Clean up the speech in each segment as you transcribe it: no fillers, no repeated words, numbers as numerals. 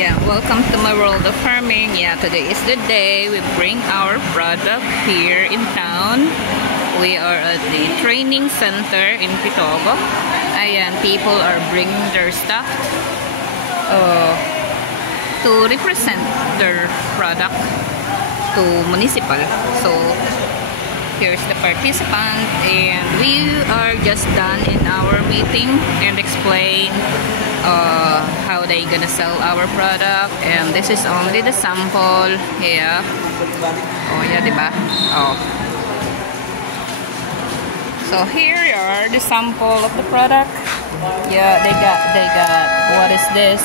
Yeah, welcome to my world of farming. Yeah, today is the day we bring our product here in town. We are at the training center in Pitogo. Ayan, people are bringing their stuff to represent their product to municipal. So here's the participant, and we are just done in our meeting and explain how they gonna sell our product, and this is only the sample. Yeah. Oh yeah, diba? Oh. So here are the sample of the product. Yeah, they got what is this?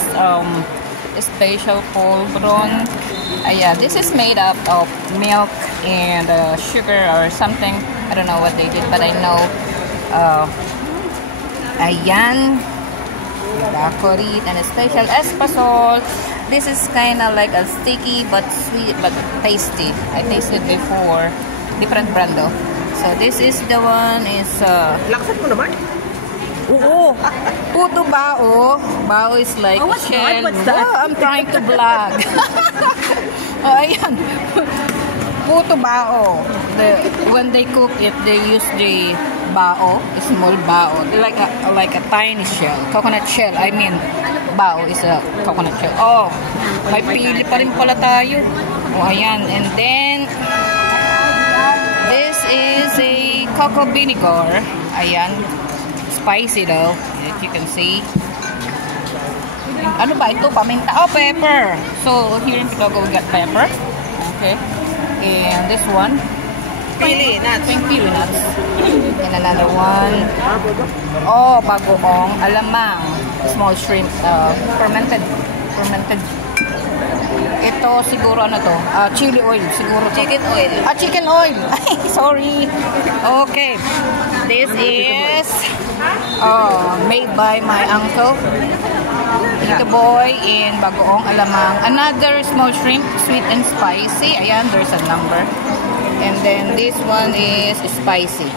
Special polvoron. Yeah, this is made up of milk and sugar or something. I don't know what they did, but I know ayan, bacorit and a special espasol. This is kind of like a sticky but sweet but tasty. I tasted before, different brand though. So this is the one is Laksan mo naman? oo, puto bao. Bao is like what's shell. that? What's that? Oh, I'm trying to vlog. Oh, ayan. Puto bao. When they cook it, they use the bao, small bao, like a tiny shell, coconut shell. I mean, bao is a coconut shell. Oh, may pili pa rin pala tayo. Oh, ayan. And then this is a cocoa vinegar. Ayan. Spicy though, as you can see. Ano ba ito? Paminta. Oh, pepper. So here in Pitogo we got pepper. Okay. And this one, Pili nuts. pili nuts. And another one, oh, bagoong alamang, small shrimp, fermented. Ito siguro ano to? Chili oil siguro to. Chicken oil. Chicken oil. Sorry. Okay. This is made by my uncle, Tito Boy, in bagoong alamang. Another small shrimp, sweet and spicy. Ayan, there's a number. And then this one is spicy.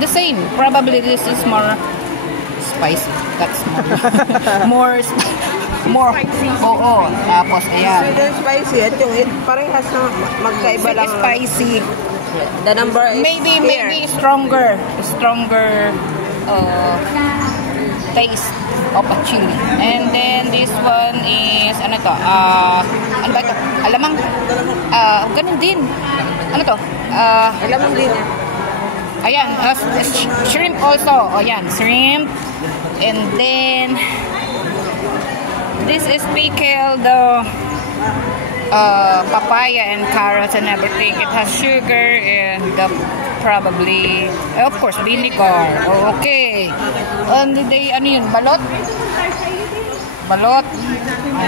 The same. Probably this is more spicy. That's more more spicy. Oo. Tapos, ayan. Sweet and spicy. At yung parehas na magkaiba Sweet lang. and spicy. The number is Maybe stronger taste of a chili. And then this one is ano to? Ano ba ito? Alamang. Ganun din. Ano to? alam din. Ayan, shrimp also. Ayan, shrimp. And then this is pickled papaya and carrots and everything. It has sugar and probably, of course, vinegar. Okay. And ano yun? Balot? Balot.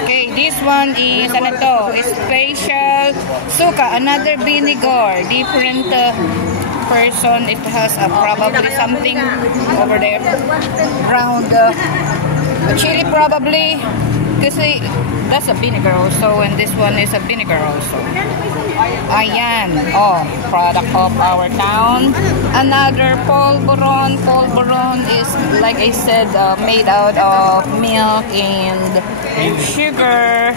Okay, this one is ano to? Special suka, another vinegar. Different person. It has probably something over there. Brown chili probably. Kasi that's a vinegar also, and this one is a vinegar also. Ayan. Oh, product of our town. Another polvoron. Polvoron is, like I said, made out of milk and sugar.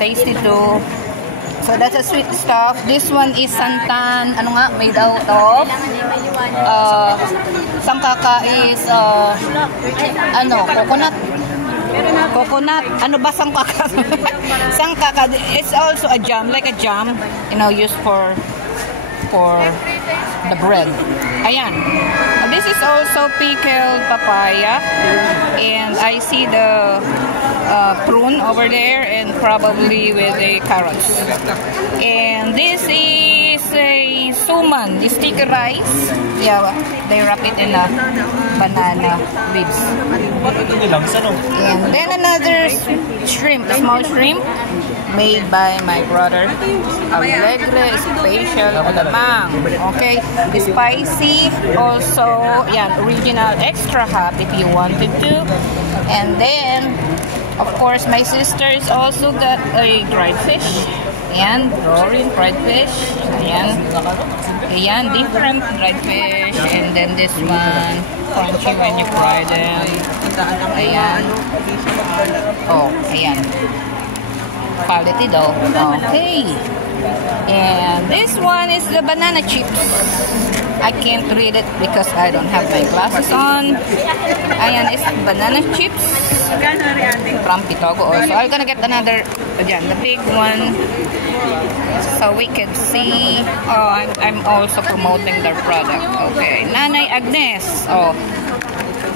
Tasty too. So that's a sweet stuff. This one is santan. Ano nga? Made out of sangkaka is coconut. Coconut. Ano ba sangkaka? Sangkaka. It's also a jam, like a jam, used for the bread. Ayan. This is also pickled papaya, and I see the prune over there, and probably with the carrots. And this is a suman, the sticky rice. Yeah, they wrap it in a banana leaves. And then another shrimp, small shrimp, made by my brother. Alegre special alamang. Okay, spicy also. Yeah, original extra hot if you wanted to. And then, of course, my sisters also got a dried fish. Ayan, roaring fried fish. Ayan. Ayan, different dried fish. And then this one, crunchy when you fry them. daan ang Ayan. Oh, ayan. Quality daw. Okay. And this one is the banana chips. I can't read it because I don't have my glasses on. Ayan, it's banana chips from Pitogo also. I'm gonna get another, again, the big one, so we can see. Oh, I'm also promoting their product. Okay, Nanay Agnes. Oh,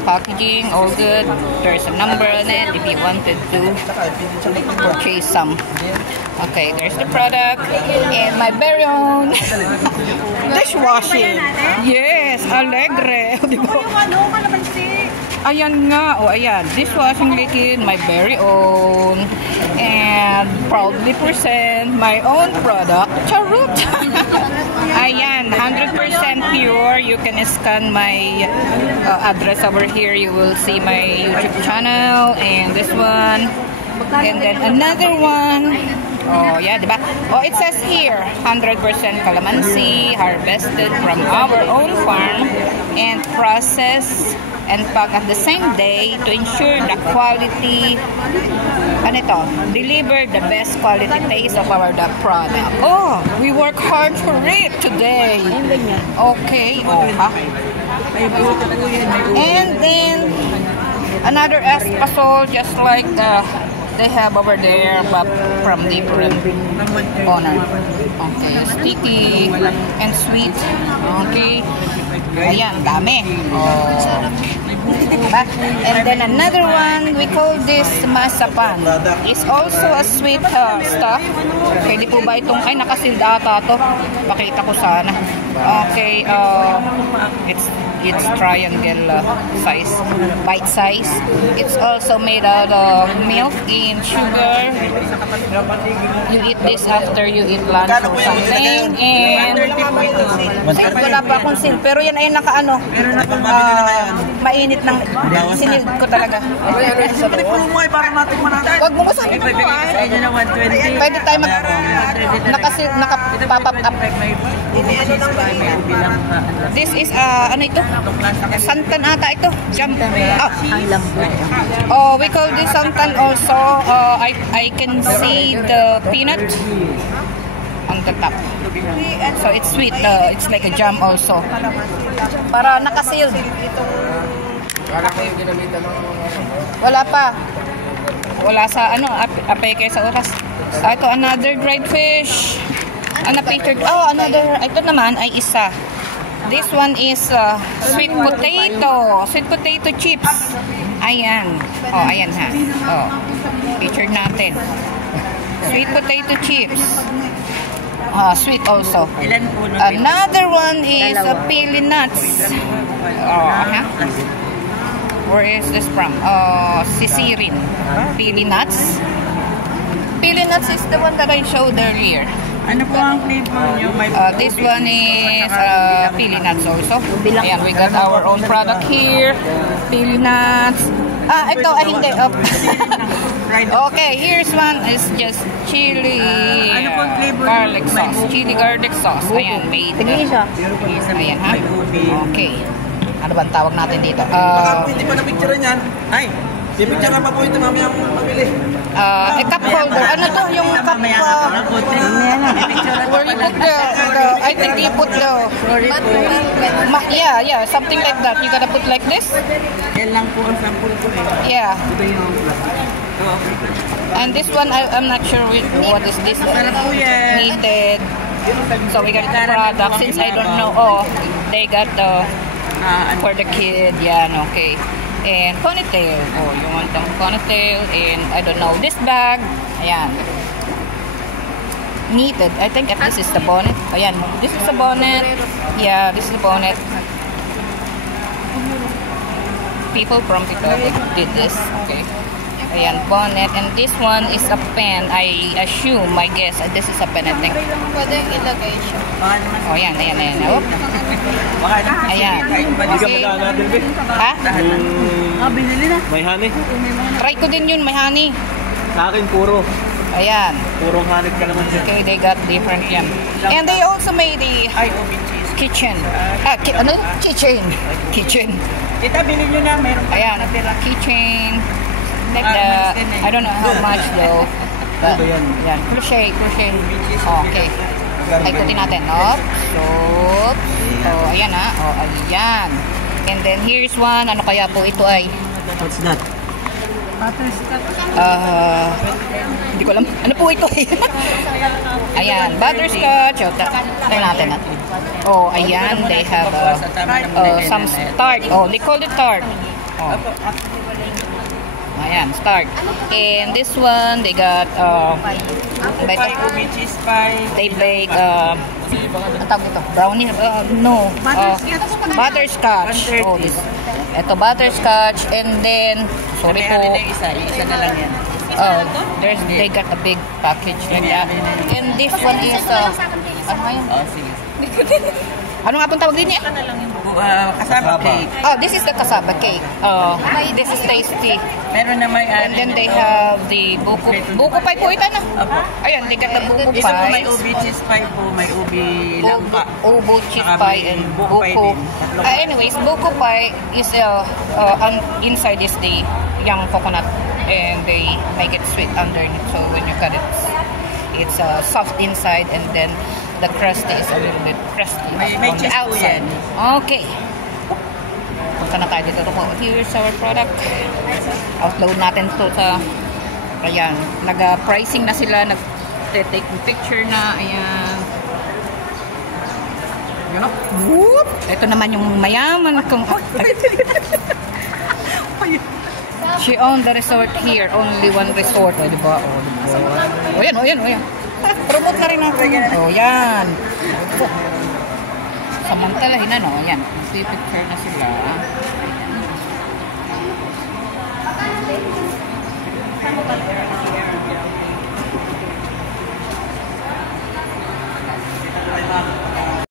packaging, all good. There's a number on it if you wanted to purchase some. Okay, there's the product. And my very own dishwashing. Yes, Alegre. Ayan nga. Oh, ayan. Dishwashing liquid, my very own. And proudly present my own product. Charot! Ayan, 100% pure. You can scan my address over here. You will see my YouTube channel. And this one. And then another one. Oh, yeah, diba? Oh, it says here, 100% calamansi, harvested from our own farm, and processed and packed at the same day to ensure the quality, ano ito, deliver the best quality taste of our product. Oh, we work hard for it today. Okay, oh, ha? And then, another espasol, just like they have over there, but from different owner. Okay, sticky and sweet. Okay. Ayan, dami. Oh. And then another one, we call this masapan. It's also a sweet stuff. Pwede po ba itong, ay nakasilda ata to. Pakita ko sana. Okay, it's triangle size, bite size. It's also made out of milk and sugar. You eat this after you eat lunch or something. And wala pa akong sin, pero yan ay nakaano, mainit ng sinilid ko talaga. Wag mo masabi mo pwede tayo nakapop up. This is ano ito? Santan ata ito. Jam. Oh, we call this santan also. I can see the peanut on the top. So it's sweet. It's like a jam also. Para nakasealed. Wala pa. Wala sa ano, apeke sa oras. Ito another dried fish. Pictured. Oh, another. Ito naman ay isa. This one is sweet potato. Sweet potato chips. Ayan. Oh, ayan ha. Oh. Pictured natin. Sweet potato chips. Sweet also. Another one is pili nuts. Oh, huh? Where is this from? Sisirin. Pili nuts. Pili nuts is the one that I showed earlier. Ano po ang flavor nyo? This one is pili nuts also. Ayan, we got our own product here. Pili nuts. Ito, hindi. Okay, here's one. It's just chili garlic sauce. Chili garlic sauce. Ayan, made. Ayan, ha? Okay. Ano ba ang tawag natin dito? Baka hindi pa na-picture yan. Ay, i-picture na pa po ito mamaya mabili. Cup holder. Ano to? Yung cup where you put the I think you put the yeah, something like that. You gotta put like this. Yan lang po ang sample ko eh. Yeah. And this one, I'm not sure what is this needed. So we got the product. Since I don't know, they got the for the kid. Yeah, okay. And ponytail. Oh, you want the ponytail? And I don't know, this bag. Ayan. Needed. I think this is the bonnet. Ayan. This is the bonnet. Yeah, this is the bonnet. People from Pitogo did this. Okay. Ayan, bonnet. And this one is a pen. I assume, I guess, this is a pen, I think. Pwede ilagay siya. Oh, ayan. Oh. Ayan. Okay. Ha? Binili na. May honey? Try ko din yun, may honey. Sa akin, puro. Ayan. Purong honey ka naman siya. Okay, they got different yan. And they also made the kitchen. Kitchen. Kita, bilhin nyo na. Meron pa Ayan, natira. keychain. Like the, I don't know how much though. But, yan, crochet. Okay. Ikutin natin. So, ayan ha. Ayan. And then, here's one. Ano kaya po ito ay? What's that? Butterscotch. Hindi ko alam. Ano po ito ay? Ayan, butterscotch. Tingnan natin. Ayan. They have some tart. They call it tart. Ayan, start. And this one, they got, Ubi cheese pie. they bake, ang tawag ito? Brownie? No. Butterscotch. Ito, butterscotch. And then, sorry po. Isa na lang yan. They got a big package like that. And this one is, ano nga yun? Sige. Ano nga pong tawag din niya? Kasama cake. This is the cassava cake. This is tasty. Meron na may And then they have the buko. Buko pie po ito na. Ayan, they got the buko Ito po may pie. ubi cheese pie po, may ubi langka. Ubo cheese Saka pie may and buko pie buko. din. Tatlong Anyways, buko pie is inside is the young coconut and they make it sweet underneath. So when you cut it, it's soft inside and then the crust is a little bit crusty May on the cheese po outside. yan. Okay. Punta na tayo dito. Here's our product. Upload natin to sa, ayan, nag-pricing na sila, nag-take picture na, ayan. Yun o. Whoop! Ito naman yung mayaman kong, she owned the resort here, only one resort. O, diba? O, yan. Promote na rin natin. O, yan. Samantalahin na, no? Yan. Picture na sila.